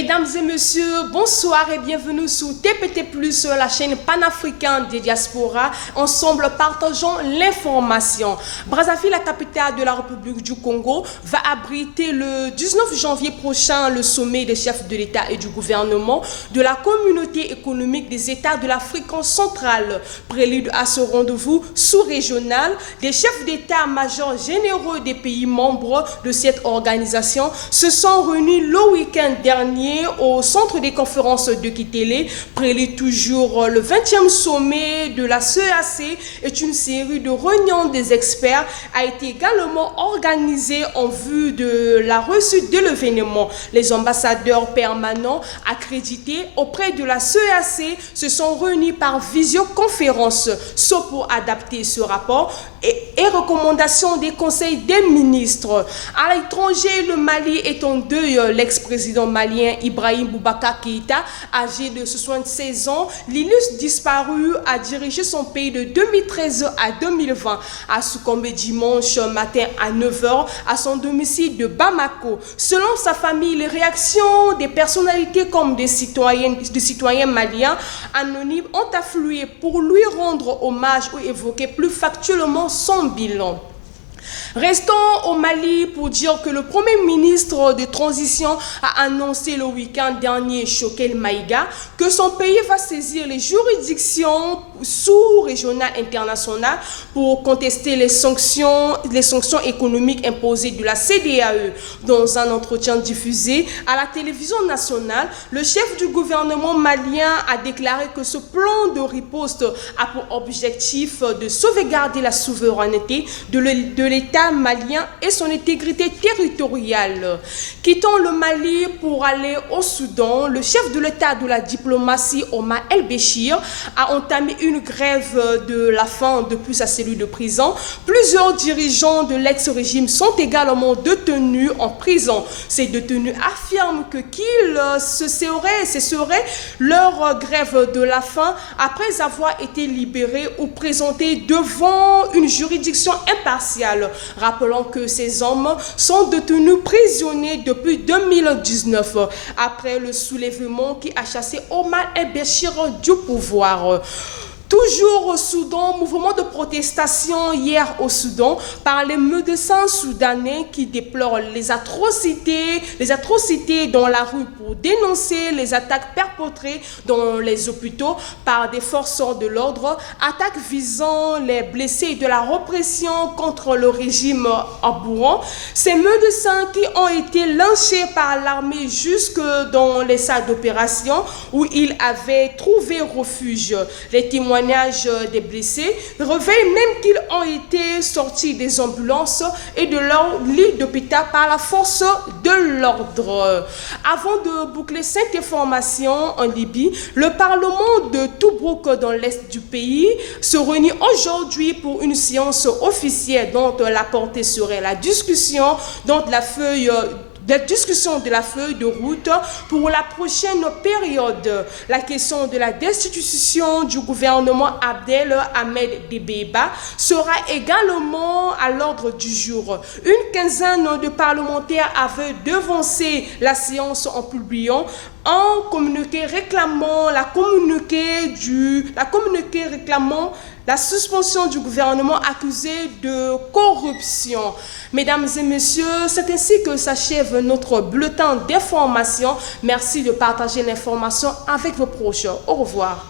Mesdames et messieurs, bonsoir et bienvenue sur TPT+, la chaîne panafricaine des diasporas. Ensemble, partageons l'information. Brazzaville, la capitale de la République du Congo, va abriter le 19 janvier prochain le sommet des chefs de l'État et du gouvernement de la communauté économique des États de l'Afrique centrale. Prélude à ce rendez-vous sous-régional, des chefs d'État-major généraux des pays membres de cette organisation se sont réunis le week-end dernier au centre des conférences de Kitele. Prélude toujours le 20e sommet de la CEAC est une série de réunions des experts a été également organisée en vue de la réussite de l'événement. Les ambassadeurs permanents accrédités auprès de la CEAC se sont réunis par visioconférence, soit pour adapter ce rapport et recommandations des conseils des ministres. À l'étranger, le Mali est en deuil. L'ex-président malien Ibrahim Boubacar Keïta, âgé de 76 ans, l'illustre disparu, a dirigé son pays de 2013 à 2020, a succombé dimanche matin à 9 h à son domicile de Bamako. Selon sa famille, les réactions des personnalités comme des citoyens maliens anonymes ont afflué pour lui rendre hommage ou évoquer plus factuellement son bilan. Restons au Mali pour dire que le Premier ministre de transition a annoncé le week-end dernier, Choguel Maïga, que son pays va saisir les juridictions sous-régionales internationales pour contester les sanctions économiques imposées de la CEDEAO. Dans un entretien diffusé à la télévision nationale, le chef du gouvernement malien a déclaré que ce plan de riposte a pour objectif de sauvegarder la souveraineté de l'État malien et son intégrité territoriale. Quittant le Mali pour aller au Soudan, le chef de l'État de la diplomatie, Omar El-Béchir, a entamé une grève de la faim depuis sa cellule de prison. Plusieurs dirigeants de l'ex-régime sont également détenus en prison. Ces détenus affirment que ce serait leur grève de la faim après avoir été libérés ou présentés devant une juridiction impartiale. Rappelons que ces hommes sont détenus prisonniers depuis 2019, après le soulèvement qui a chassé Omar El-Béchir du pouvoir. Toujours au Soudan, mouvement de protestation hier au Soudan par les médecins soudanais qui déplorent les atrocités dans la rue pour dénoncer les attaques perpétrées dans les hôpitaux par des forces de l'ordre, attaques visant les blessés de la répression contre le régime abourant. Ces médecins qui ont été lynchés par l'armée jusque dans les salles d'opération où ils avaient trouvé refuge. Les témoignages des blessés révèlent même qu'ils ont été sortis des ambulances et de leur lit d'hôpital par la force de l'ordre. Avant de boucler cette information en Libye, le Parlement de Tobruk dans l'est du pays se réunit aujourd'hui pour une séance officielle dont la portée serait la discussion de la feuille de route pour la prochaine période. La question de la destitution du gouvernement Abdel Ahmed Debeba sera également à l'ordre du jour. Une quinzaine de parlementaires avaient devancé la séance en publiant un communiqué réclamant la suspension du gouvernement accusé de corruption. Mesdames et messieurs, c'est ainsi que s'achève notre bulletin d'information. Merci de partager l'information avec vos proches. Au revoir.